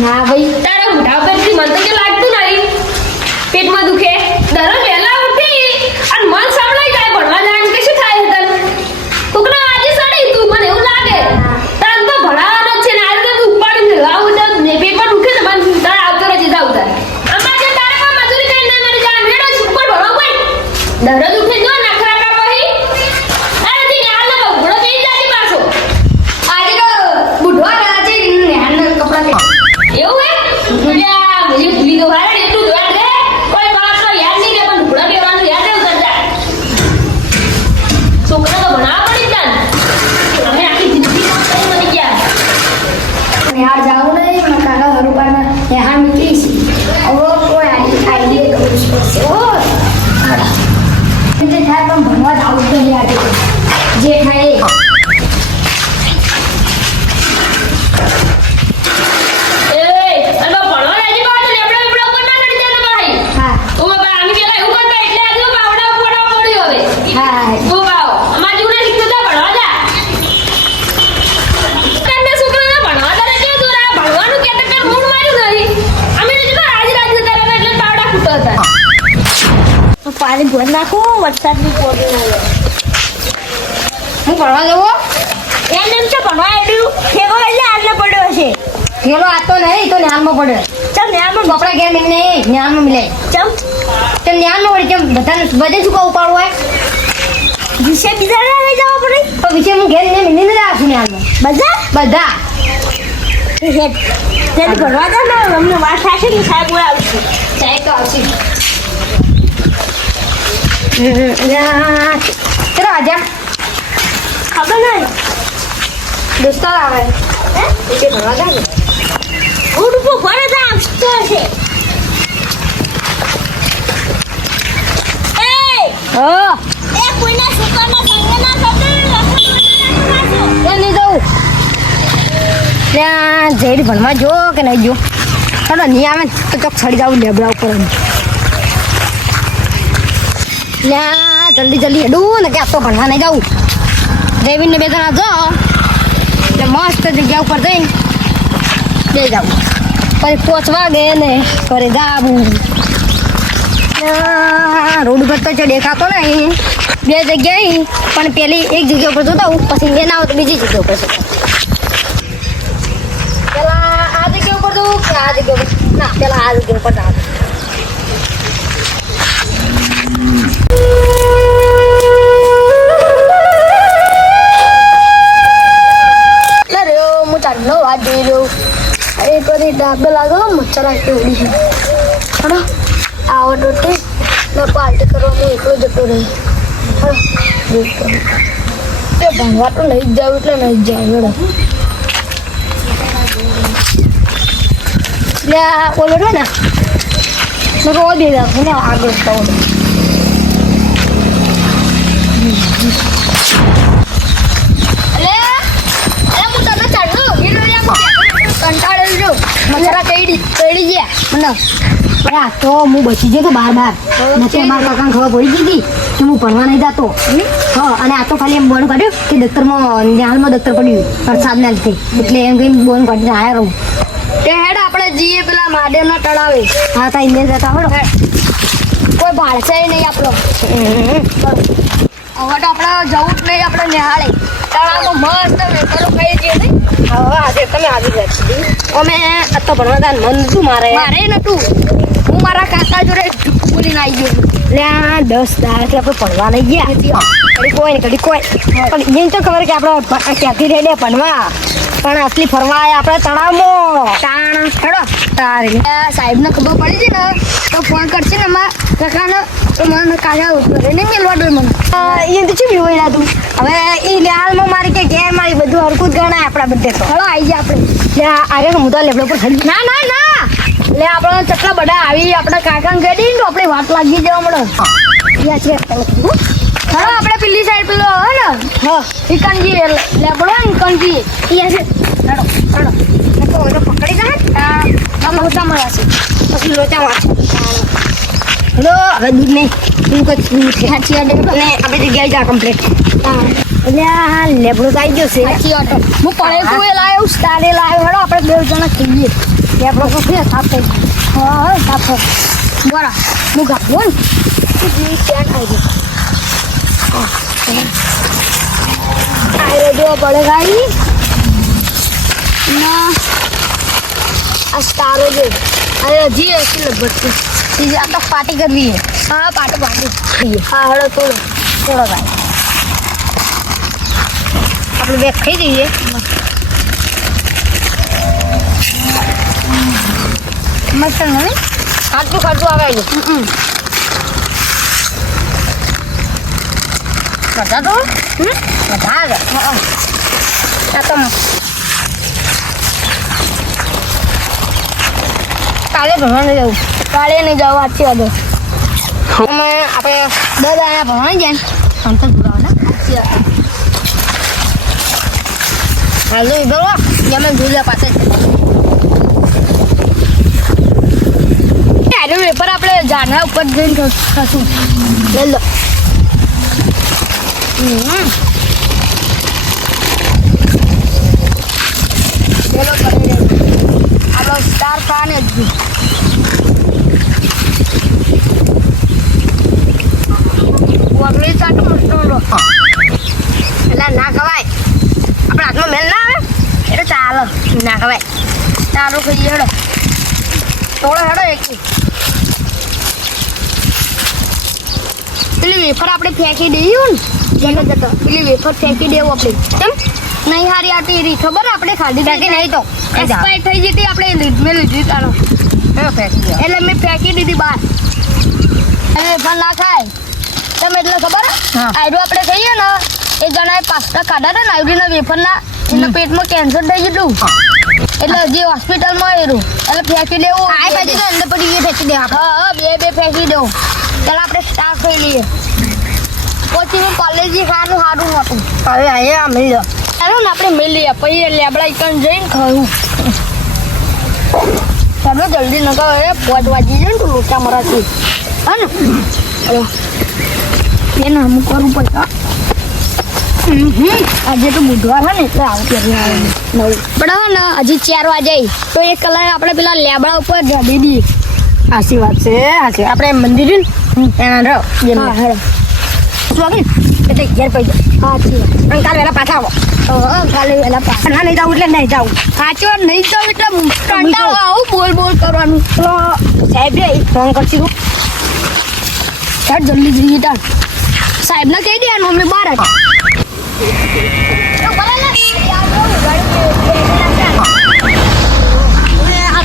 ના ભાઈ તારા મોઢા પરથી મને તો કે લાગતું નહીં પેટમાં દુખે દરરોજ વહેલા ઉઠી અને મન સાંભળાઈ જાય ભણવા જવાનું કે શું થાય તને કોકના આજે સડી તું મને એવું લાગે તાર તો ભણાવવાનો જ છે ને આ રીતે તું ઉપાડીને લાવું તો ને પેટમાં દુખે ને મને તારે આવતો રહેજે જાવ તારે અમાર જે તારે કોઈ મજૂરી કરીને મારે જા મેળો ઉપર ભણવા કોઈ દરરોજ ઉઠે જો નખરા કા પહી અરે તી હાલ ના ઘોડો બેસી જાય પાછો આજે તો બુઢવા રાજે નેહાના કપડા એવું હે તુલ્યા મને ભૂલી દો હારે એટલું ધોવા દે કોઈ વાત તો યાદ નહીં રે પણ ભૂલા બેવાનું યાદ રહે ઉતરતા છોકરા તો ભણાવવા પડી જાય અમે આખી જિંદગી કરી મળી ગયા યાર જાવું નહીં મારા કાકા હરુબાના નેહાર નીકળી છે હવે કોઈ આઈડિયા કરવું પડશે હો જે થાય પણ ભણવા જ આવું જ નહીં આજે જે થાય એ. પાણી ભરી નાખો વરસાદની પોતે હું ભણવા જવો એને એમ છે ભણવા આવ્યું ફેગો એટલે હાલને પડ્યો હશે થેલો આતો નહીં તો ન્યાનમાં પડે ચાલ ન્યામાં કપડા ઘેર મિલ નહીં ન્યાનમાં મિલાય ચમ તે ન્યાનમાં વળી કેમ બધાને બધે શું કહું ઉપાડવું હોય વિશે બીજા લઈ જવા પડે તો વિશે હું ઘેર ને મિલીને જ આવશું ન્યાનમાં બધા હેડ ભરવા દે ને અમને વાત થશે ને સાહેબ હું આવશું સાહેબ તો આવશે ચલો આજા ખબર નહીં દોસ્તાર આવે હે વિશે ભરવા જાય ને ઉડપો ભરે તો આવતો હશે હા એ કોઈના સુકાના સંગે ના થતો એ નહીં જવું ત્યાં જઈને ભણવા જો કે નહીં જો ચાલો નહીં આવે ને તો ચોક છડી જવું લેબડા ઉપર ત્યાં જલ્દી હેડું ને કે આ તો ભણવા નહીં જવું જયવીને બે જણા જાઓ એટલે મસ્ત જગ્યા ઉપર જઈને બે જવું પછી 5 વાગે ને ઘરે જાવું રોડ ઉપર તો દેખાતો નહીં બે જગ્યાએ પણ પેલી એક જગ્યા ઉપર જોતા હું પછી એ ના આવે તો બીજી જગ્યા ઉપર જતા પેલા આ જગ્યા ઉપર જવું કે આ જગ્યા ઉપર ના પેલા આ જગ્યા ઉપર જવું હું ચાંદનો વાત જોઈ રહ્યો એ પછી ડાબે લાગો મચ્છર આખી ઉડી છે હડો આવો ડોટી ને પાર્ટી કરવા હું એકલો જતો રહી તે ભણવા તો નહીં જ જાવ એટલે નહીં જ જાવ હેડો એટલે ઓલો ને મેં કહો દે રાખું ને આગળ તો મચ્છરા કઈ ગયા મને તો હું બચી જતો બાર નથી અમારા કાકાને ખબર પડી ગઈ કે હું ભણવા નહીં જતો હા અને આ તો ખાલી એમ બોન કાઢ્યું કે દફતરમાં ન્યાલમાં દફતર પડ્યું વરસાદના લીધે એટલે એમ કઈ બોન કાઢીને આવ્યા રહું તે હેડ આપણે જઈએ પેલા મહાદેવના તળાવે હા તો ઇન્ડિયન જતા હડો કોઈ ભાડશે નહીં આપણો હવે તો આપણે જવું જ નહીં આપણે નિહાળે તળાવમાં મસ્ત વેપારો ખાઈ જઈએ નહીં હવે આજે તમે આવી જાય અમે તો ભણવા તા મન નતું મારે નતું હું મારા કાકા જોડે બોલીને આવી ગયો એટલે આ 10 દાડા એટલે આપણે ભણવા નહીં ગયા કડી કોઈ પણ એને તો ખબર કે આપણે ક્યાંથી રેડે ભણવા પણ અસલી ફરવા આવ્યા આપણે તળાવમાં તાણ હેડો તારે સાહેબને ખબર પડી છે ને તો ફોન કરશે ને અમારા કાકાને તો મને કાકા નહીં મેળવા દો મને એને તો શું મેળવાઈ તું હવે એ ન્યાલમાં મારી કે ઘેર મારી બધું હરકું જ ગણાય આપણા બધે તો હેડો આવી જાય આપણે આગળ હું તો લેબડો પર ખરી ના એટલે આપણે ચટલા બધા આવી આપણા કાકાને ગડી તો આપણે વાત લાગી જવા મળે યાદ હેડો આપણે પેલી સાઈડ પેલો હે ને હા ઇકનજી લેબડો ને ઇકનજી યાર હેડો પકડી જાય લોચા મળ્યા છે પછી લોચા વાંચો હેલો હવે દૂધ નહીં તું કઈ દૂધ છે સાચી અને આપણે જગ્યાએ જા કમ્પ્લીટ હા એટલે આ લેબડો તો આવી ગયો છે સાચી ઓટો હું પડે તું એ લાવ્યો સ્ટારે લાવ્યો હેડો આપણે 2 જણા ખઈએ એ આપણો તો છે સાફ થઈ ગયો. હા સાફ થઈ બરા હું ગાભો ને સ્ટેન્ડ આવી ગયો જો પડે ગાડી ના આ સ્ટારો જો અરે હજી હશે લગભગ આ તો પાર્ટી કરવી છે. હા પાર્ટી હા હળો થોડો ભાઈ આપણે બેગ ખાઈ દઈએ મસ્ત નહીં ખાટું આવે છે બધા તો બધા આ તો કાલે ભણવા નહીં જવું કાલે નહીં જવું આજથી વાદો અમે આપણે 10 આયા ભણવા જાય અંતર પુરાવાના હાલો ઇધર અમે ભૂલ્યા પાસે પેપર આપણે જાનવા ઉપર જઈને થશું લઈ લો ચલો આપણો સ્ટાર પાને જ વાગલી ચાટો મસ્ત એટલે ના ખવાય આપણે હાથમાં મેલ ના આવે એટલે ચાલો ના ખવાય ચાલો ખાઈએ હેડો થોડો હેડો એક પેલી વેફર આપણે ફેંકી દઈએ ને જતો પેલી વેફર ફેંકી દેવું આપણે કેમ નહીં હારી આતી એરી ખબર આપણે ખાધી ફેંકી નહીં તો એક્સપાયર થઈ જતી આપણે મેં લીધી તારો એટલે મેં ફેંકી દીધી બહાર અને વેફર ના ખાય તમે એટલે ખબર આયરું આપણે ખાઈએ ને એ જણાએ પાસ્તા ખાધા હતા ને આયરીના વેફરના એના પેટમાં કેન્સર થઈ ગયું એટલે હજી હોસ્પિટલમાં આવ્યું એટલે ફેંકી દેવું આ બાજુ તો અંદર પડી એ ફેંકી દેવું હા બે ફેંકી દેવું ચાલ આપણે સ્ટાફ ખાઈ લઈએ પછી હું કોલેજથી ખાવાનું સારું હતું હવે અહીંયા મિલ ચાલો ને આપણે મિલ લઈએ પછી લેબડા ઇકન જઈને ખાવું ચાલો જલ્દી ન કહો એ 5 વાગી જાય ને તું લોચા મરાથી હા ને હલો એને અમુક કરવું પડે આજે તો બુધવાર છે ને એટલે આવું કરી આવે પણ ને હજી 4 વાગે તો 1 કલાક આપણે પેલા લેબડા ઉપર જડી દઈએ સાચી વાત છે સાચી આપણે મંદિર એના રહો હા હેડો એટલે ઘેર પડી જાય સાચી વાત કાલે વહેલા પાછા આવો કાલે વહેલા પાછા ના નહીં જાવ એટલે નહીં જાવ સાચો નહીં જાવ એટલે કંટાળો આવું બોલ કરવાનું સાહેબ ફોન કરશું તું જલ્દી જઈએ તાર સાહેબ ને કહી દે મમ્મી બહાર આ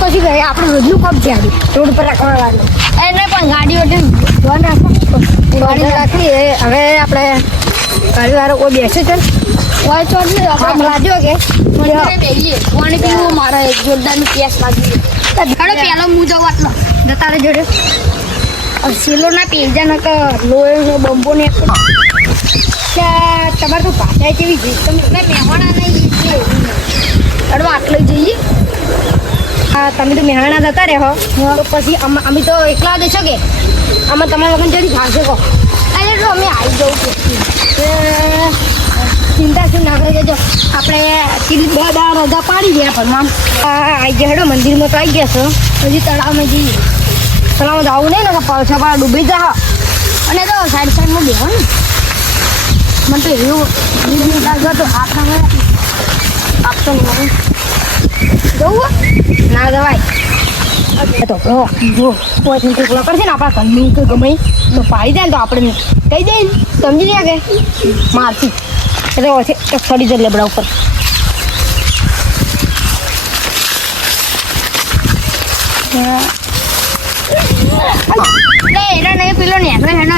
તો શું કહે આપણે રોજનું કામ છે રોડ પર રાખવાનું એને પણ ગાડીઓ ધોન રાખવાનું રાખી હવે આપણે ગાડીવાળો કોઈ બેસે છે કોઈ ચોટ નહીં આપણે લાગ્યો કે પાણી પીવું મારે જોરદારની પ્યાસ લાગી પેલો હું જાઉં આટલો તારે જોડે સેલો ના પેજા ના કે લોહી બંબો ને તમારે તો ભાષા જેવી છે તમે મહેમાણા નહીં અડવા આટલો જઈએ હા તમે તો મહેમાણા જતા રહો તો પછી અમે તો એકલા દેશો કે આમાં તમારા વગર જડી ભાષે કહો એટલે તો અમે આવી જવું ચિંતા શું ના કરી દેજો આપણે સીધી 2 દાડા રજા પાડી ગયા પણ આવી ગયા હેડો મંદિરમાં તો આવી ગયા છો હજી તળાવમાં જઈએ તળાવમાં જવું નહીં ને પાછા ડૂબી જા અને તો સાઈડમાં બેહો ને મને તો એવું લાગ્યો તો હાથ ના આપતો નહીં જવું ના જવાય તો જો કોઈ ટુકડો કરશે ને આપણા ઘરનું તો ગમે તો પાડી જાય ને તો આપણે કહી દઈએ ને સમજી ગયા કે મારથી એટલે ફરી જાય લેબડા ઉપર એનો નહીં પેલો નેનો હેનો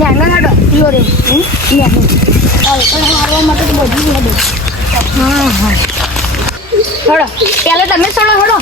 નેનો હેડો પીવો રે મારવા માટે તો બધું હેડો હા હેડો પહેલાં તમે ચડો હેડો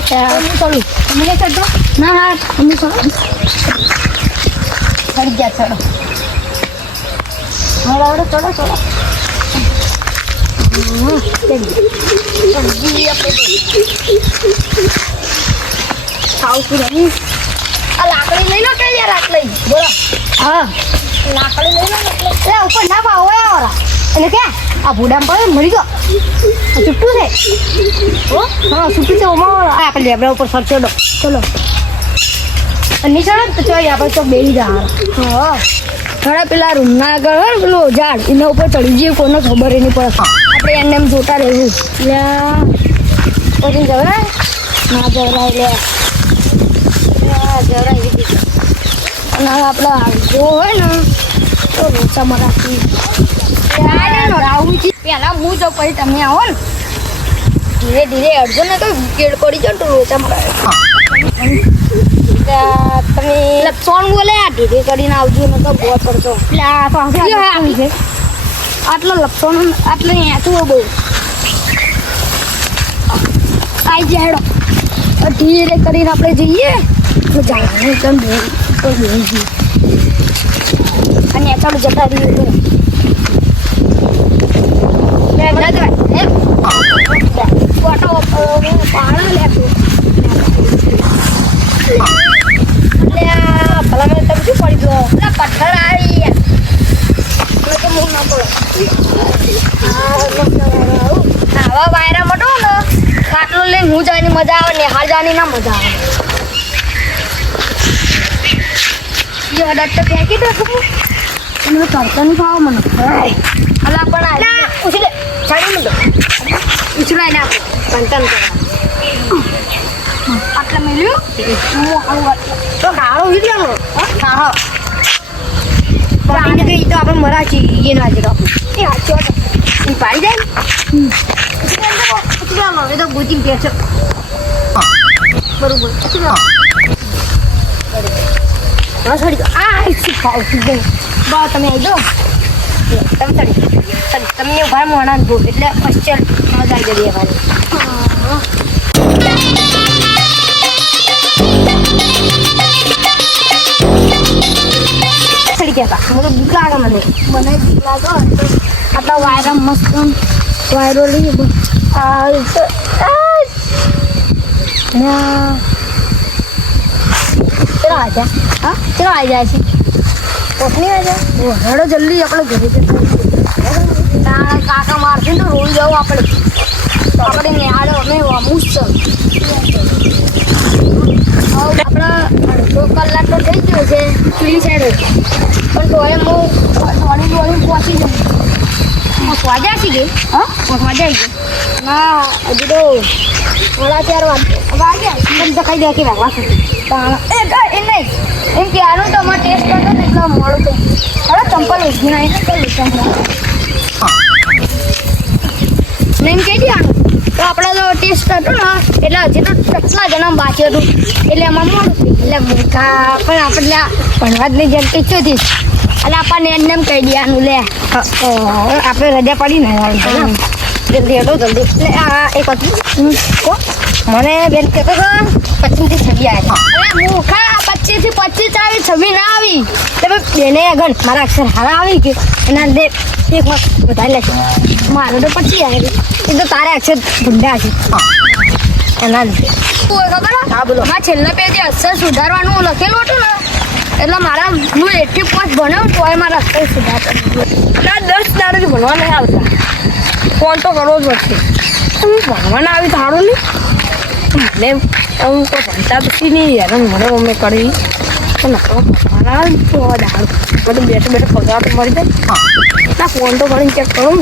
હું ચડું તમે નહીં ચડતો ના હા તમે ચડો ચડી ગયા ચડો હેડો ચડો ચડો આ લાકડી લઈ લો કે યાર આટલી બોલો હા લાકડી લઈ લો એટલે ઉપર ના ભાવ હોય એને ક્યાં આ ભૂડામ પડે મરી ગયો આ છૂટું છે હા છૂટું છે ઓમાં આપણે લેબડા ઉપર ફરશો દો ચલો અને ચલો તો ચોઈ આપણે તો બેસી જા હા થોડા પેલા રૂમના આગળ હોય ને પેલું ઝાડ એના ઉપર ચડી જઈએ કોઈને ખબર નહીં પડે આપણે એને એમ જોતા રહેવું પછી જવરાય ના જવરાય જવરાય અને આપણા જો હોય ને તો રોચામાં રાખી પેલા હું જો પછી તમે આવો ને ધીરે ધીરે અડજો ને તો કેળ પડી જાવ તો રોચામાં તમે સોન બોલે આ ધીરે કરીને આવજો ને તો બહુ પડતો આટલો લપસોન આટલે હેતું બહુ આવી જાય હેડો ધીરે કરીને આપણે જઈએ તો જવાનું એકદમ જઈએ અને ચાલો જતા રહીએ પથ્થર આવી આવા વાયરા મોટો ને ખાટલો લઈને હું જવાની મજા આવે ને હાર જવાની ના મજા આવે તો ફેંકી દો તમે કરતા નહીં ખાવ મને અલા પણ ઉછળે છાડી દો ઉછળાય ના કંટન આટલા મેલ્યું તો ખારો વિચારો ખાઓ પાણી ગઈ તો આપણે મરા છીએ ના જગા એ હાચો એ પાડી જાય એ તો ગોતી કે છે બરોબર ના છોડી દો આ ખાવ બા તમે આવી દો તમે તમને ભાર મોણા દો એટલે પશ્ચિમ મજા આવી જઈએ ભાઈ ગયા હતા મને બીક લાગે મને બીક લાગે આટલા વાયરા મસ્ત વાયરો લઈ ચલો આવી જાય છે કોકની આવી જાય હેડો જલ્દી આપણે ઘરે જતા કાકા મારશે ને રોઈ જવું આપણે નિહાળે અમે વામું જ આપણે અડધો કલાક તો થઈ ગયો છે પેલી સાઈડ પણ તો એમ હું દોડી પહોંચી જાઉં વાજા આવી ગઈ હા વાજા આવી ગઈ ના હજુ તો 4:30 વાગ્યા એમ તો ખાઈ દે કે વાગવા સુધી એ નહીં એમ કે આનું તો અમારે ટેસ્ટ કરતો ને એટલે મોડું થઈ હવે ચંપલ ઉઠી ના એટલે કઈ ને એમ કહી દે આનું તો આપણે તો ટેસ્ટ હતો ને એટલે હજી તો કેટલા જણા બાકી હતું એટલે એમાં મોડું એટલે મૂર્ખા પણ આપણે ભણવા જ નહીં જેમ ટીચર હતી એટલે આપણને એમ કહી દે આનું લે આપણે રજા પડી ને જલ્દી હતો જલ્દી એટલે આ એક હતું મને બેન કહેતો હતો 25 થી 26 આવ્યા મૂર્ખા 25 થી 25 આવી 26 ના આવી એટલે બેને આગળ મારા અક્ષર હારા આવી કે એના લીધે એક વખત વધારે લેશે મારે તો 25 આવી એ તો તારે અક્ષર ભૂંડા છે એના લીધે ખબર હા બોલો મારા છેલ્લા પેજે અક્ષર સુધારવાનું લખેલું હતું ને એટલે મારા હું 85 ભણ્યો તો મારા અક્ષર સુધારતા 10 દાડાથી ભણવા નહીં આવતા ફોન તો કરવો જ પડશે ભણવા ના આવી સારું નહીં મને હું તો ભણતા પછી નહીં યાર મને મમ્મી કરી તો ભણવાના તો દાડું બધું બેઠો બેઠો પગાર તો મળી જાય ના ફોન તો કરીને ચેક કરું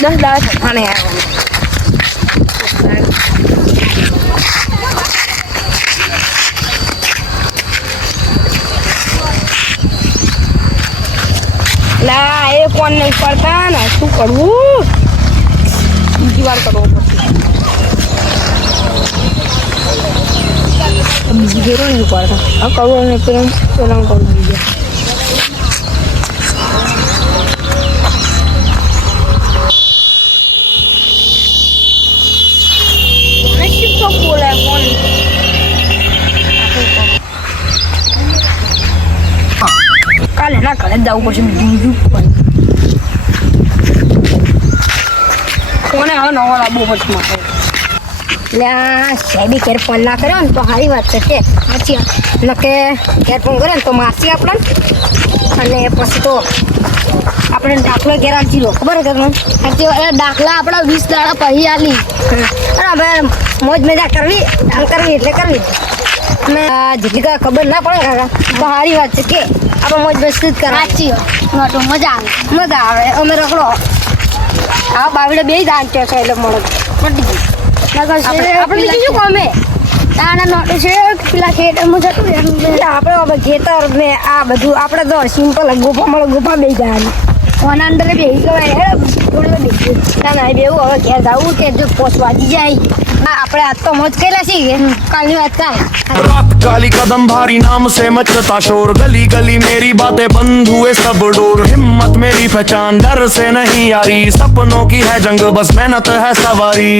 10 દાડા ભણવા નહીં આવવાનું લા એ ફોન નહીં કરતા ને શું કરવું બીજી વાર કરવો પડશે બીજી ફેરો નહીં કરતા આ કરવું ને પેલા કરવું બીજે બોલાય ફોન કાલે ના ઘરે જ જવું પડશે બીજું કોને હવે નવો લાવવો પડશે મારે એટલે આ સાહેબી ઘેર ફોન ના કર્યો ને તો સારી વાત છે સાચી એટલે કે ઘેર ફોન કર્યો ને તો મારતી આપણને અને પછી તો આપણે દાખલો ઘેર આલતી લો ખબર છે તમને સાચી વાત. દાખલા આપણા 20 દાડા પછી આલી. અને હવે મોજ મજા કરવી આમ કરવી એટલે કરવી અને જેટલી કાંઈ ખબર ના પડે કાકા તો સારી વાત છે કે આપણે મોજ મસ્તી જ કરાય સાચી વાત. તો મજા આવે. મજા આવે અમે રખડો આ બાવડે બે દાન છે એટલે મળે પટી ગયું આપણે બીજું શું કામે નાના નોટો છે પેલા ખેતરમાં જતું રહેવાનું છે. એટલે આપણે હવે ખેતર ને આ બધું આપણે તો સિમ્પલ ગોફા મળે ગોફા બે જવાનું કોના અંદર બેસી જવાય. થોડું બેસી ના ના બેવું હવે ઘેર જવું કે જો પોસ વાગી જાય હા આપણે આજ તો મોજ કરેલા છીએ કાલની વાત કાલ रात काली कदम भारी नाम से मचता शोर गली गली मेरी बातें बंद हुए सब डोर हिम्मत मेरी पहचान डर से नहीं यारी सपनों की है जंग बस मेहनत है सवारी